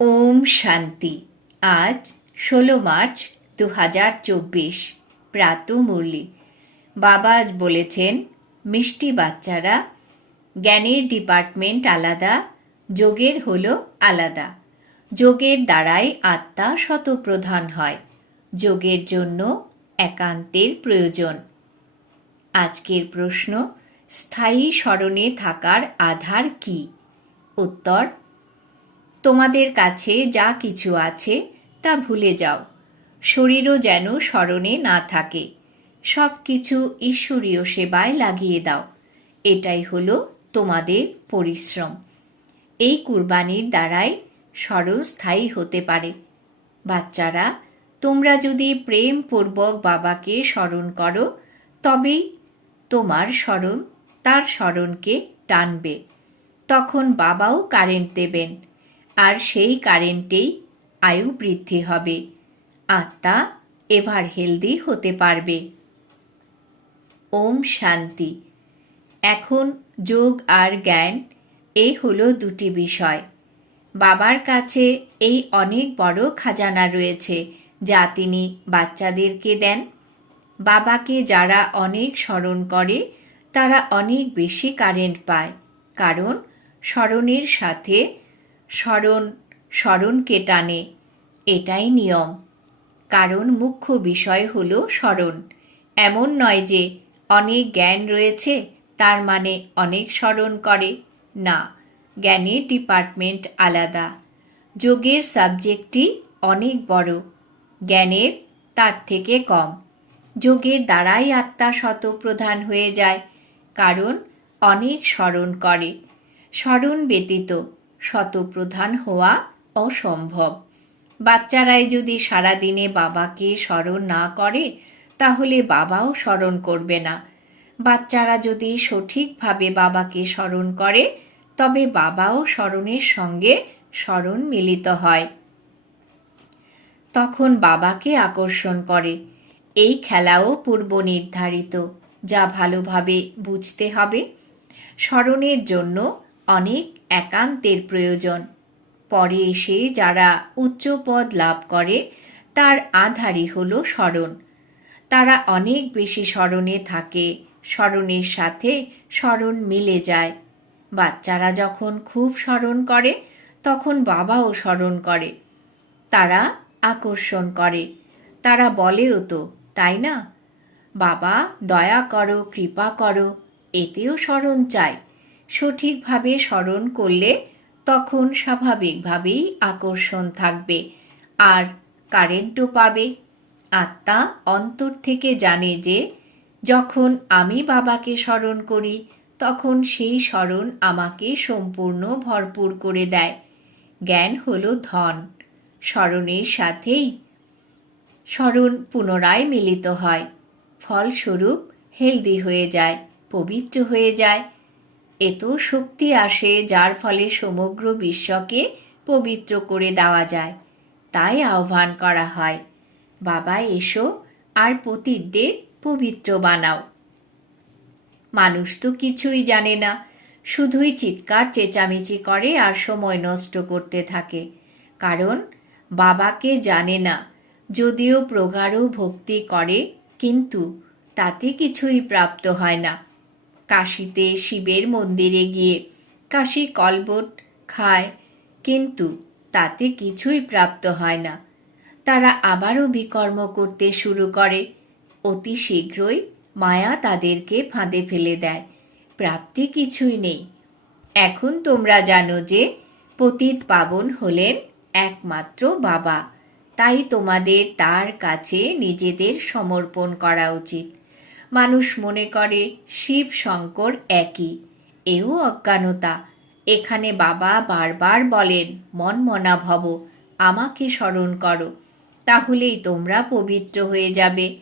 ওম শান্তি। আজ ষোলো মার্চ দু হাজার চব্বিশ, প্রাত মুরলি। বাবা বলেছেন, মিষ্টি বাচ্চারা, জ্ঞানের ডিপার্টমেন্ট আলাদা, যোগের হলো আলাদা। যোগের দ্বারাই আত্মা শতপ্রধান হয়। যোগের জন্য একান্তের প্রয়োজন। আজকের প্রশ্ন, স্থায়ী স্মরণে থাকার আধার কি? উত্তর তোমাদের কাছে যা কিছু আছে, তা ভুলে যাও। শরীরও যেন স্মরণে না থাকে। সব কিছু ঈশ্বরীয় সেবায় লাগিয়ে দাও। এটাই হলো তোমাদের পরিশ্রম। এই কুরবানির দ্বারাই স্মরণ স্থায়ী হতে পারে। বাচ্চারা, তোমরা যদি প্রেমপূর্বক বাবাকে স্মরণ করো, তবেই তোমার স্মরণ তার স্মরণকে টানবে। তখন বাবাও কারেন্ট দেবেন। আর সেই কারেন্টেই আয়ু বৃদ্ধি হবে। আত্মা এভার হেলদি হতে পারবে। ওম শান্তি। এখন যোগ আর জ্ঞান এই হলো দুটি বিষয়। বাবার কাছে এই অনেক বড় খাজানা রয়েছে, যা তিনি বাচ্চাদেরকে দেন। বাবাকে যারা অনেক স্মরণ করে, তারা অনেক বেশি কারেন্ট পায়। কারণ স্মরণের সাথে স্মরণ, স্মরণকে টানে। এটাই নিয়ম। কারণ মুখ্য বিষয় হল স্মরণ। এমন নয় যে অনেক জ্ঞান রয়েছে, তার মানে অনেক স্মরণ করে। না, জ্ঞানের ডিপার্টমেন্ট আলাদা। যোগের সাবজেক্টটি অনেক বড়। জ্ঞানের তার থেকে কম। যোগের দ্বারাই আত্মা শতপ্রধান হয়ে যায়, কারণ অনেক স্মরণ করে। স্মরণ ব্যতীত শতপ্রধান হওয়া অসম্ভব। বাচ্চারাই যদি সারাদিনে বাবাকে স্মরণ না করে, তাহলে বাবাও স্মরণ করবে না। বাচ্চারা যদি সঠিকভাবে বাবাকে স্মরণ করে, তবে বাবাও স্মরণের সঙ্গে স্মরণ মিলিত হয়। তখন বাবাকে আকর্ষণ করে। এই খেলাও পূর্ব নির্ধারিত, যা ভালোভাবে বুঝতে হবে। স্মরণের জন্য অনেক একান্তের প্রয়োজন। পরে এসে যারা উচ্চ পদ লাভ করে, তার আধারই হল স্মরণ। তারা অনেক বেশি স্মরণে থাকে, স্মরণের সাথে স্মরণ মিলে যায়। বাচ্চারা যখন খুব স্মরণ করে, তখন বাবাও স্মরণ করে। তারা আকর্ষণ করে। তারা বলেও তো, তাই না? বাবা, দয়া করো, কৃপা করো, এতেও স্মরণ চাই। সঠিকভাবে স্মরণ করলে তখন স্বাভাবিকভাবেই আকর্ষণ থাকবে। আর কারেন্টও পাবে। আত্মা অন্তর থেকে জানে যে, যখন আমি বাবাকে স্মরণ করি, তখন সেই স্মরণ আমাকে সম্পূর্ণ ভরপুর করে দেয়। জ্ঞান হল ধন। স্মরণের সাথেই স্মরণ পুনরায় মিলিত হয়। ফলস্বরূপ হেলদি হয়ে যায়, পবিত্র হয়ে যায় এত শক্তি আসে যার ফলে সমগ্র বিশ্বকে পবিত্র করে দেওয়া যায়। তাই আহ্বান করা হয়, বাবা, এসো আর পতিতদের পবিত্র বানাও। মানুষ তো কিছুই জানে না, শুধুই চিৎকার, চেঁচামেচি করে আর সময় নষ্ট করতে থাকে। কারণ বাবাকে জানে না, যদিও প্রগাঢ় ভক্তি করে, কিন্তু তাতে কিছুই প্রাপ্ত হয় না। কাশিতে শিবের মন্দিরে গিয়ে কাশি কলবট খায়, কিন্তু তাতে কিছুই প্রাপ্ত হয় না। তারা আবারও বিকর্ম করতে শুরু করে। অতি শীঘ্রই মায়া তাদেরকে ফাঁদে ফেলে দেয়। প্রাপ্তি কিছুই নেই। এখন তোমরা জানো যে পতিত পাবন হলেন একমাত্র বাবা। তাই তোমাদের তার কাছে নিজেদের সমর্পণ করা উচিত। মানুষ মনে করে শিব শঙ্কর একই। এও অজ্ঞানতা। এখানে বাবা বারবার বলেন, মন মনা ভব আমাকে স্মরণ করো, তাহলেই তোমরা পবিত্র হয়ে যাবে।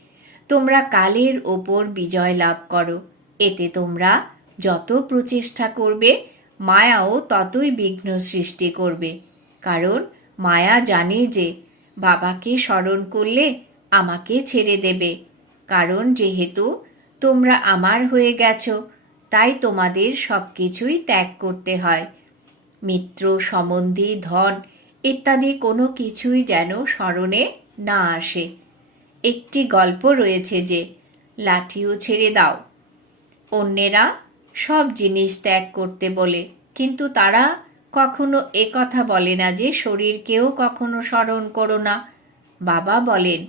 তোমরা কালের ওপর বিজয় লাভ করো। এতে তোমরা যত প্রচেষ্টা করবে, মায়াও ততই বিঘ্ন সৃষ্টি করবে। কারণ মায়া জানে যে, বাবাকে স্মরণ করলে আমাকে ছেড়ে দেবে। কারণ যেহেতু তোমরা আমার হয়ে গেছ, তাই তোমাদের সব কিছুই ত্যাগ করতে হয়। মিত্র, সম্বন্ধী, ধন ইত্যাদি কোনো কিছুই যেন স্মরণে না আসে। একটি গল্প রয়েছে যে, লাঠিও ছেড়ে দাও। অন্যেরা সব জিনিস ত্যাগ করতে বলে, কিন্তু তারা কখনো এ কথা বলে না যে, শরীরকেও কখনো স্মরণ করো না। বাবা বলেন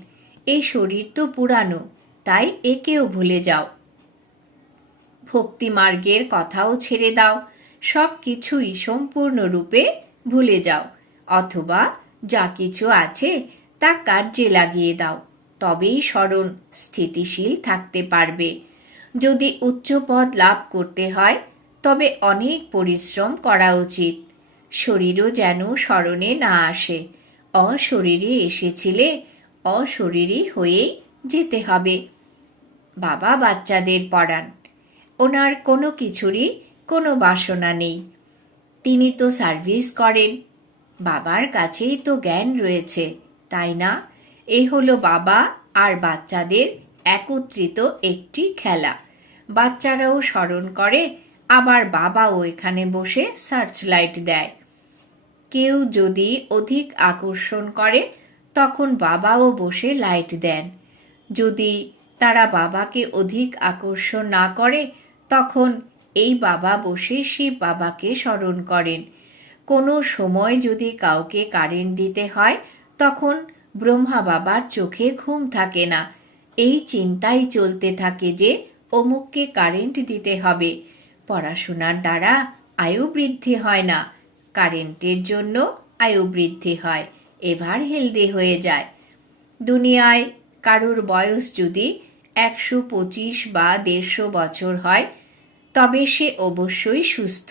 এই শরীর তো পুরানো তাই একেও ভুলে যাও। ভক্তি মার্গের কথাও ছেড়ে দাও। সব কিছুই সম্পূর্ণরূপে ভুলে যাও। অথবা যা কিছু আছে তা কার্যে লাগিয়ে দাও। তবেই স্মরণ স্থিতিশীল থাকতে পারবে। যদি উচ্চ পদ লাভ করতে হয়, তবে অনেক পরিশ্রম করা উচিত। শরীরও যেন স্মরণে না আসে। অশরীরে এসেছিলে অশরীরী হয়েই যেতে হবে। বাবা বাচ্চাদের পড়ান। ওনার কোনো কিছুরই কোনো বাসনা নেই। তিনি তো সার্ভিস করেন। বাবার কাছেই তো জ্ঞান রয়েছে, তাই না? এ হলো বাবা আর বাচ্চাদের একত্রিত একটি খেলা। বাচ্চারাও স্মরণ করে, আবার বাবাও এখানে বসে সার্চ লাইট দেয়। কেউ যদি অধিক আকর্ষণ করে, তখন বাবাও বসে লাইট দেন। যদি তারা বাবাকে অধিক আকর্ষণ না করে, তখন এই বাবা বসে শিব বাবাকে স্মরণ করেন। কোনো সময় যদি কাউকে কারেন্ট দিতে হয়, তখন ব্রহ্মা বাবার চোখে ঘুম থাকে না। এই চিন্তাই চলতে থাকে যে অমুককে কারেন্ট দিতে হবে। পড়াশোনার দ্বারা আয়ু বৃদ্ধি হয় না। কারেন্টের জন্য আয়ু বৃদ্ধি হয়। এভার হেলদি হয়ে যায়। দুনিয়ায় কারুর বয়স যদি একশো পঁচিশ বা দেড়শো বছর হয়, তবে সে অবশ্যই সুস্থ।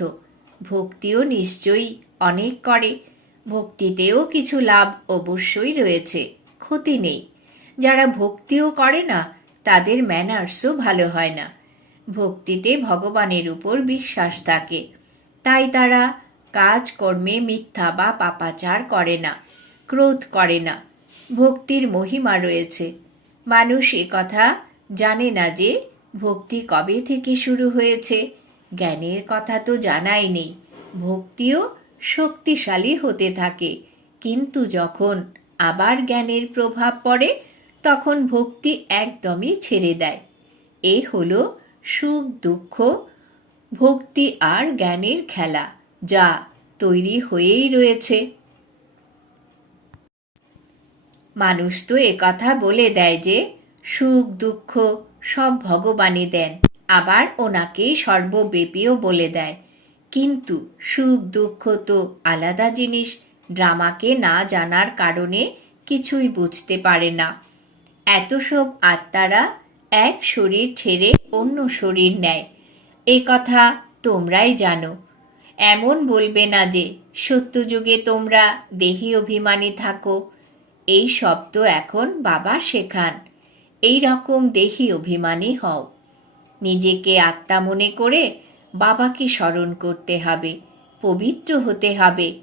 ভক্তিও নিশ্চয়ই অনেক করে। ভক্তিতেও কিছু লাভ অবশ্যই রয়েছে, ক্ষতি নেই। যারা ভক্তিও করে না, তাদের ম্যানার্সও ভালো হয় না। ভক্তিতে ভগবানের উপর বিশ্বাস থাকে। তাই তারা কাজকর্মে মিথ্যা বা পাপাচার করে না, ক্রোধ করে না। ভক্তির মহিমা রয়েছে। মানুষ এ কথা জানে না যে ভক্তি কবে থেকে শুরু হয়েছে। জ্ঞানের কথা তো জানাই নেই। ভক্তিও শক্তিশালী হতে থাকে। কিন্তু যখন আবার জ্ঞানের প্রভাব পড়ে, তখন ভক্তি একদমই ছেড়ে দেয়। এ হলো সুখ, দুঃখ, ভক্তি আর জ্ঞানের খেলা, যা তৈরি হয়েই রয়েছে। মানুষ তো কথা বলে দেয় যে, সুখ, দুঃখ সব ভগবানই দেন। আবার ওনাকে সর্বব্যাপীও বলে দেয়। কিন্তু সুখ, দুঃখ তো আলাদা জিনিস, ড্রামাকে না জানার কারণে কিছুই বুঝতে পারে না। এত সব আত্মারা এক শরীর ছেড়ে অন্য শরীর নেয়। এ কথা তোমরাই জানো। এমন বলবে না যে, সত্যযুগে তোমরা দেহি অভিমানী থাকো এই শব্দ এখন বাবা শেখান। এই রকম দেহি অভিমানী হও। নিজেকে আত্মা মনে করে বাবাকে স্মরণ করতে হবে, পবিত্র হতে হবে।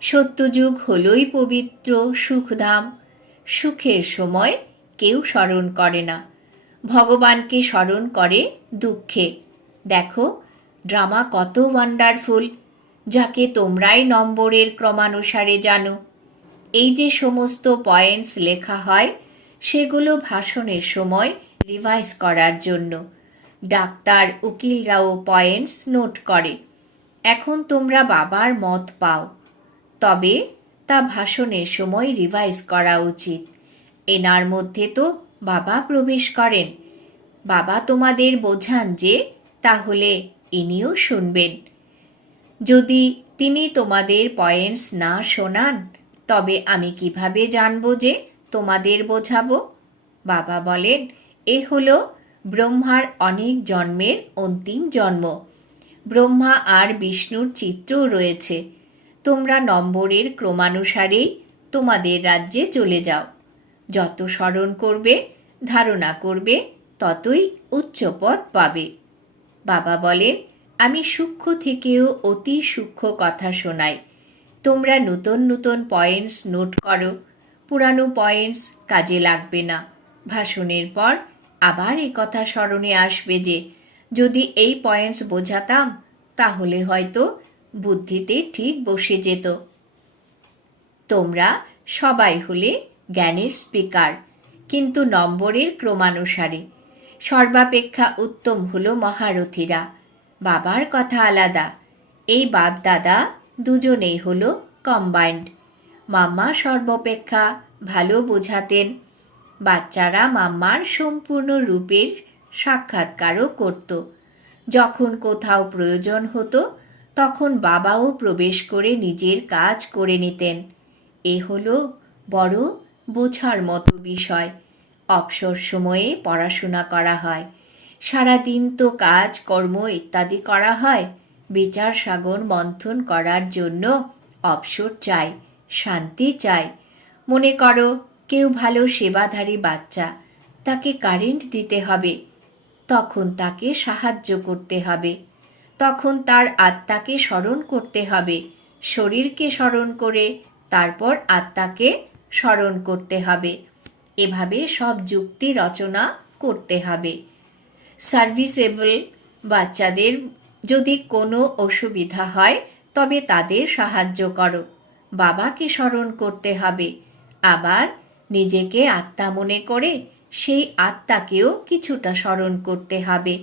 সত্যযুগ হলই পবিত্র, সুখধাম। সুখের সময় কেউ স্মরণ করে না। ভগবানকে স্মরণ করে দুঃখে। দেখো, ড্রামা কত ওয়ান্ডারফুল যাকে তোমরাই নম্বরের ক্রমানুসারে জানো। এই যে সমস্ত পয়েন্টস লেখা হয়, সেগুলো ভাষণের সময় রিভাইজ করার জন্য। ডাক্তার উকিলরাও পয়েন্টস নোট করে। এখন তোমরা বাবার মত পাও। তবে তা ভাষণের সময় রিভাইজ করা উচিত। এনার মধ্যে তো বাবা প্রবেশ করেন। বাবা তোমাদের বোঝান যে, তাহলে ইনিও শুনবেন। যদি তিনি তোমাদের পয়েন্টস না শোনান তবে আমি কীভাবে জানব যে তোমাদের বোঝাবো? বাবা বলেন, এ হলো ব্রহ্মার অনেক জন্মের অন্তিম জন্ম। ব্রহ্মা আর বিষ্ণুর চিত্রও রয়েছে। তোমরা নম্বরের ক্রমানুসারেই তোমাদের রাজ্যে চলে যাও। যত স্মরণ করবে, ধারণা করবে, ততই উচ্চপদ পাবে। বাবা বলেন, আমি সূক্ষ্ম থেকেও অতি সূক্ষ্ম কথা শোনাই। তোমরা নতুন নতুন পয়েন্টস নোট করো। পুরানো পয়েন্টস কাজে লাগবে না। ভাষণের পর আবার এ কথা স্মরণে আসবে যে, যদি এই পয়েন্টস বোঝাতাম, তাহলে হয়তো বুদ্ধিতে ঠিক বসে যেত। তোমরা সবাই হলে জ্ঞানের স্পিকার কিন্তু নম্বরের ক্রমানুসারে। সর্বাপেক্ষা উত্তম হলো মহারথীরা। বাবার কথা আলাদা। এই বাপ দাদা দুজনেই হলো কম্বাইন্ড মাম্মা সর্বাপেক্ষা ভালো বোঝাতেন। বাচ্চারা মাম্মার সম্পূর্ণ রূপের সাক্ষাৎকারও করত। যখন কোথাও প্রয়োজন হতো, তখন বাবাও প্রবেশ করে নিজের কাজ করে নিতেন। এ হলো বড় বোঝার মতো বিষয়। অবসর সময়ে পড়াশোনা করা হয়। সারাদিন তো কাজ, কর্ম ইত্যাদি করা হয়। বিচার সাগর মন্থন করার জন্য অবসর চাই, শান্তি চাই। মনে করো, কেউ ভালো সেবাধারী বাচ্চা, তাকে কারেন্ট দিতে হবে। তখন তাকে সাহায্য করতে হবে। তখন তার আত্মাকে স্মরণ করতে হবে। শরীরকে স্মরণ করে তারপর আত্মাকে স্মরণ করতে হবে। এভাবে সব যুক্তি রচনা করতে হবে। সার্ভিসেবল বাচ্চাদের যদি কোনো অসুবিধা হয়, তবে তাদের সাহায্য করো। বাবাকে স্মরণ করতে হবে। আবার নিজেকে আত্মা মনে করে সেই আত্মাকেও কিছুটা স্মরণ করতে হবে।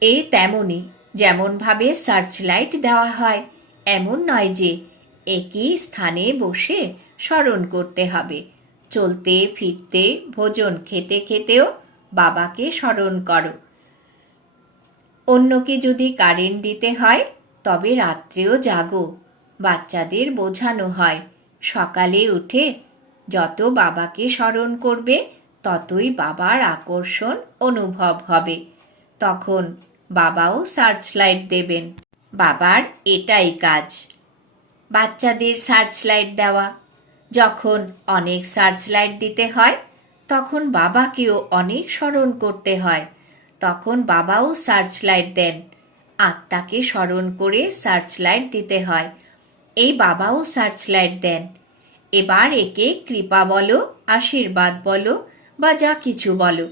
এই তেমনই যেমনভাবে সার্চ লাইট দেওয়া হয়, এমন নয় যে একই স্থানে বসে স্মরণ করতে হবে। চলতে, ফিরতে, ভোজন খেতে খেতেও বাবাকে স্মরণ করো। অন্যকে যদি কারেন্ট দিতে হয়, তবে রাত্রেও জাগো। বাচ্চাদের বোঝানো হয়, সকালে উঠে যত বাবাকে স্মরণ করবে, ততই বাবার আকর্ষণ অনুভব হবে। তখন বাবাও সার্চ লাইট দেবেন, বাবার এটাই কাজ। বাচ্চাদের সার্চ লাইট দেওয়া। যখন অনেক সার্চ লাইট দিতে হয়, তখন বাবাকেও অনেক স্মরণ করতে হয়। তখন বাবাও সার্চ লাইট দেন। আত্মাকে স্মরণ করে সার্চ লাইট দিতে হয়। এই বাবাও সার্চ লাইট দেন। এবার একে কৃপা বলো, আশীর্বাদ বলো বা যা কিছু বলো।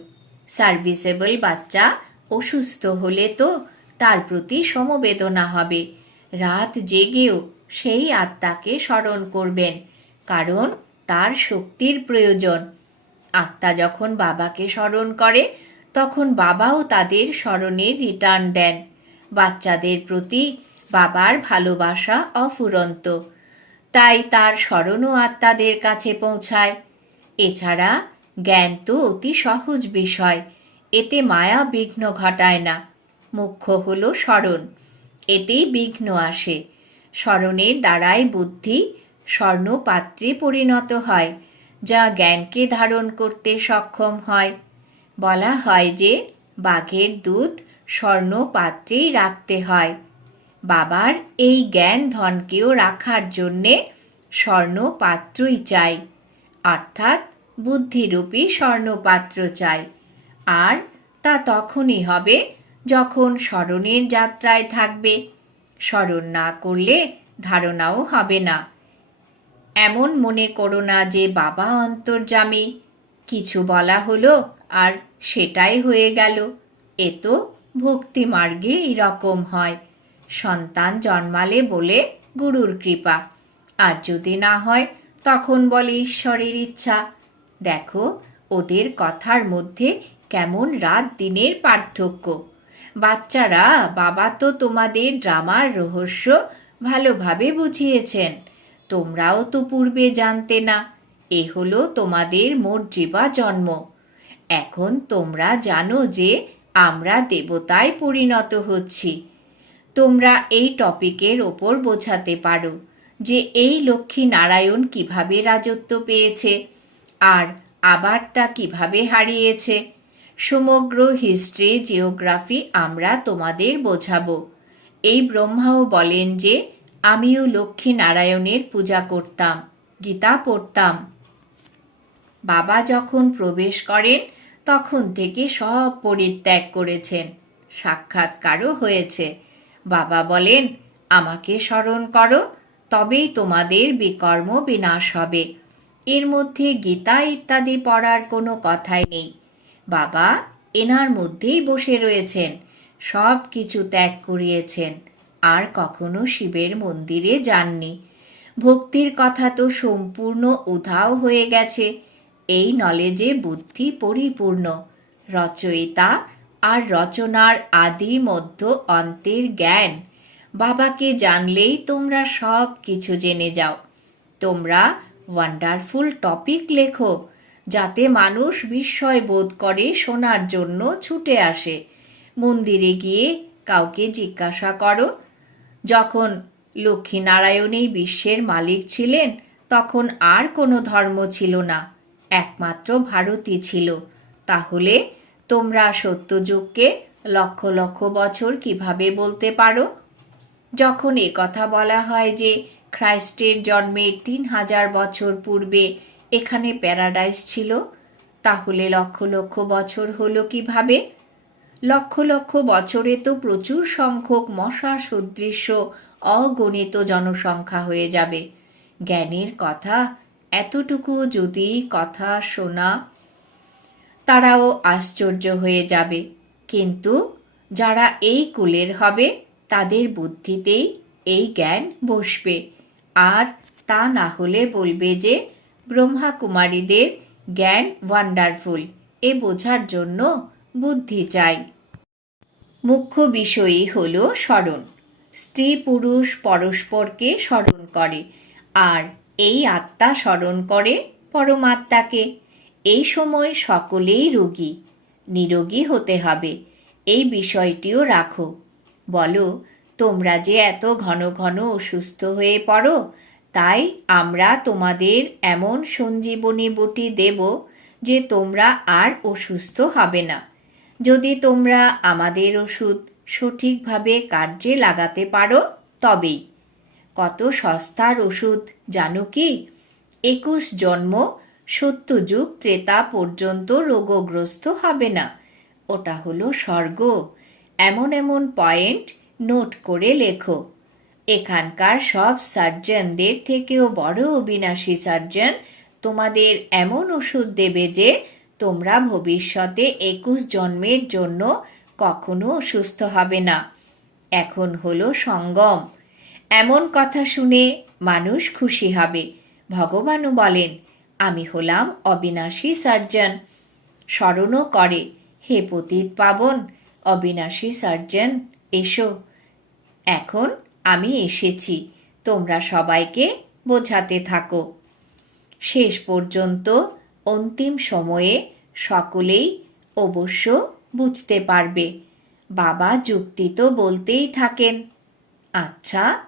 সার্ভিসেবল বাচ্চা অসুস্থ হলে তো তার প্রতি সমবেদনা হবে। রাত জেগেও সেই আত্মাকে স্মরণ করবেন, কারণ তার শক্তির প্রয়োজন। আত্মা যখন বাবাকে স্মরণ করে তখন বাবাও তাদের স্মরণের রিটার্ন দেন। বাচ্চাদের প্রতি বাবার ভালোবাসা অফুরন্ত। তাই তার স্মরণও আত্মাদের কাছে পৌঁছায়। এছাড়া জ্ঞান তো অতি সহজ বিষয়, এতে মায়া বিঘ্ন ঘটায় না। মুখ্য হল স্মরণ, এতেই বিঘ্ন আসে। স্মরণের দ্বারাই বুদ্ধি স্বর্ণপাত্রে পরিণত হয়, যা জ্ঞানকে ধারণ করতে সক্ষম হয়। বলা হয় যে বাঘের দুধ স্বর্ণ পাত্রেই রাখতে হয়। বাবার এই জ্ঞান ধনকেও রাখার জন্যে স্বর্ণ পাত্রই চাই, অর্থাৎ বুদ্ধিরূপী স্বর্ণপাত্র চাই। আর তা তখনই হবে যখন স্মরণের যাত্রায় থাকবে। স্মরণ না করলে ধারণাও হবে না। এমন মনে করো না যে বাবা অন্তর্জামী কিছু বলা হলো আর সেটাই হয়ে গেল। এ তো ভক্তি মার্গে এরকম হয়। সন্তান জন্মালে বলে গুরুর কৃপা। আর যদি না হয়, তখন বলে ঈশ্বরের ইচ্ছা। দেখো, ওদের কথার মধ্যে কেমন রাত দিনের পার্থক্য। বাচ্চারা, বাবা তো তোমাদের ড্রামার রহস্য ভালোভাবে বুঝিয়েছেন। তোমরাও তো পূর্বে জানতে না। এ হলো তোমাদের মোট জীবা জন্ম। এখন তোমরা জানো যে আমরা দেবতায় পরিণত হচ্ছি। তোমরা এই টপিকের ওপর বোঝাতে পারো যে এই লক্ষ্মী নারায়ণ কীভাবে রাজত্ব পেয়েছে আর আবার তা কীভাবে হারিয়েছে। সমগ্র হিস্ট্রি, জিওগ্রাফি আমরা তোমাদের বোঝাবো। এই ব্রহ্মাও বলেন যে, আমিও লক্ষ্মী নারায়ণের পূজা করতাম, গীতা পড়তাম। বাবা যখন প্রবেশ করেন, তখন থেকে সব পরিত্যাগ করেছেন। সাক্ষাৎকারও হয়েছে। বাবা বলেন, আমাকে স্মরণ করো, তবেই তোমাদের বিকর্ম বিনাশ হবে। এর মধ্যে গীতা ইত্যাদি পড়ার কোনো কথাই নেই। বাবা এনার মধ্যেই বসে রয়েছেন, সব কিছু ত্যাগ করিয়েছেন। আর কখনো শিবের মন্দিরে যাননি। ভক্তির কথা তো সম্পূর্ণ উধাও হয়ে গেছে। এই নলেজে বুদ্ধি পরিপূর্ণ। রচয়িতা আর রচনার আদি মধ্য অন্তের জ্ঞান। বাবাকে জানলেই তোমরা সব কিছু জেনে যাও। তোমরা ওয়ান্ডারফুল টপিক লেখো, যাতে মানুষ বিস্ময় বোধ করে শোনার জন্য ছুটে আসে। মন্দিরে গিয়ে কাউকে জিজ্ঞাসা করো। যখন লক্ষ্মীনারায়ণই বিশ্বের মালিক ছিলেন, তখন আর কোনো ধর্ম ছিল না। একমাত্র ভারতই ছিল। তাহলে তোমরা সত্যযুগকে লক্ষ লক্ষ বছর কীভাবে বলতে পারো? যখন এ কথা বলা হয় যে খ্রাইস্টের জন্মের তিন হাজার বছর পূর্বে এখানে প্যারাডাইস ছিল, তাহলে লক্ষ লক্ষ বছর হলো কীভাবে? লক্ষ লক্ষ বছরে তো প্রচুর সংখ্যক মশা সদৃশ্য অগণিত জনসংখ্যা হয়ে যাবে। জ্ঞানের কথা এতটুকু যদি কথা শোনা, তারাও আশ্চর্য হয়ে যাবে। কিন্তু যারা এই কুলের হবে, তাদের বুদ্ধিতেই এই জ্ঞান বসবে। আর তা না হলে বলবে যে ব্রহ্মা কুমারীদের জ্ঞান ওয়ান্ডারফুল এ বোঝার জন্য বুদ্ধি চাই। মুখ্য বিষয়ই হল স্মরণ। স্ত্রী পুরুষ পরস্পরকে স্মরণ করে। আর এই আত্মা স্মরণ করে পরমাত্মাকে। এই সময় সকলেই রোগী, নিরোগী হতে হবে। এই বিষয়টিও রাখো। বলো, তোমরা যে এত ঘন ঘন অসুস্থ হয়ে পড়ো, তাই আমরা তোমাদের এমন সঞ্জীবনী বটি দেব যে তোমরা আর অসুস্থ হবে না। যদি তোমরা আমাদের ওষুধ সঠিকভাবে কার্যে লাগাতে পারো, তবেই। কত সস্তার ওষুধ, জানো কি? একুশ জন্ম সত্যযুগ ত্রেতা পর্যন্ত রোগগ্রস্ত হবে না। ওটা হলো স্বর্গ। এমন এমন পয়েন্ট নোট করে লেখো। এখানকার সব সার্জনদের থেকেও বড় অবিনাশী সার্জন তোমাদের এমন ওষুধ দেবে যে তোমরা ভবিষ্যতে একুশ জন্মের জন্য কখনো অসুস্থ হবে না। এখন হলো সঙ্গম। এমন কথা শুনে মানুষ খুশি হবে। ভগবানও বলেন, আমি হলাম অবিনাশী সার্জন। স্মরণও করে, হে পতিত পাবন, অবিনাশী সার্জন, এসো। এখন আমি এসেছি, তোমরা সবাইকে বোঝাতে থাকো। শেষ পর্যন্ত অন্তিম সময়ে সকলেই অবশ্য বুঝতে পারবে। বাবা যুক্তি তো বলতেই থাকেন। আচ্ছা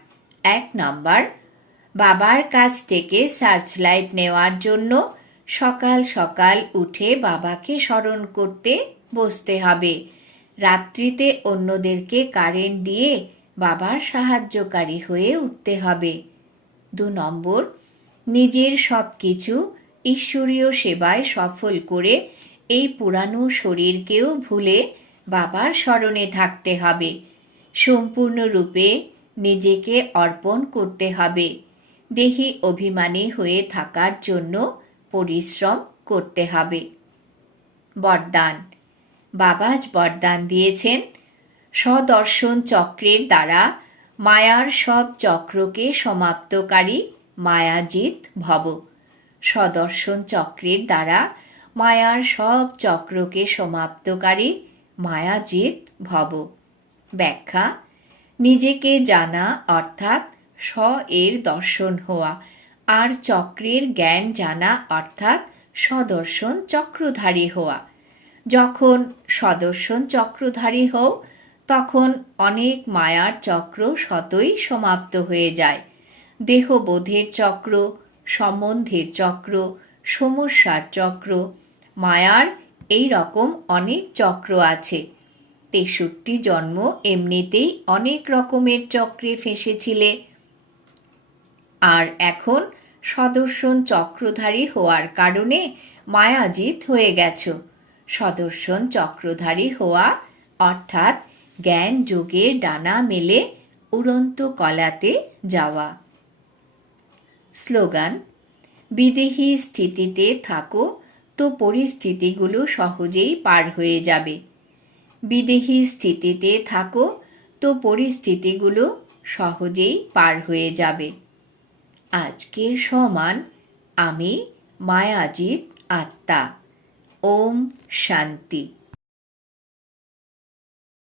এক নম্বর, বাবার কাছ থেকে সার্চ লাইট নেওয়ার জন্য সকাল সকাল উঠে বাবাকে স্মরণ করতে বসতে হবে। রাত্রিতে অন্যদেরকে কারেন্ট দিয়ে বাবার সাহায্যকারী হয়ে উঠতে হবে। দু নম্বর, নিজের সব কিছু ঈশ্বরীয় সেবায় সফল করে এই পুরানো শরীরকেও ভুলে বাবার স্মরণে থাকতে হবে। সম্পূর্ণরূপে নিজেকে অর্পণ করতে হবে। দেহি অভিমানী হয়ে থাকার জন্য পরিশ্রম করতে হবে। বরদান। বাবাজ বরদান দিয়েছেন। সদর্শন চক্রের দ্বারা মায়ার সব চক্রকে সমাপ্তকারী মায়াজিৎ ভব। সদর্শন চক্রের দ্বারা মায়ার সব চক্রকে সমাপ্তকারী মায়াজিৎ ভব। ব্যাখ্যা নিজেকে জানা, অর্থাৎ স্ব এর দর্শন হওয়া। আর চক্রের জ্ঞান জানা, অর্থাৎ সদর্শন চক্রধারী হওয়া। যখন সদর্শন চক্রধারী হও, তখন অনেক মায়ার চক্র শতই সমাপ্ত হয়ে যায়। দেহবোধের চক্র, সম্বন্ধের চক্র, সমস্যার চক্র, মায়ার এই রকম অনেক চক্র আছে। তেষট্টি জন্ম, এমনিতেই অনেক রকমের চক্রে ফেসেছিলে। আর এখন সদর্শন চক্রধারী হওয়ার কারণে মায়াজিত হয়ে গেছ। সদর্শন চক্রধারী হওয়া, অর্থাৎ জ্ঞান যোগের ডানা মেলে উড়ন্ত কলাতে যাওয়া। স্লোগান, বিদেহী স্থিতিতে থাকো, তো পরিস্থিতিগুলো সহজেই পার হয়ে যাবে। বিদেহী স্থিতিতে থাকো, তো পরিস্থিতিগুলো সহজেই পার হয়ে যাবে। আজকের সমান আমি মায়াজিৎ আত্মা। ওম শান্তি।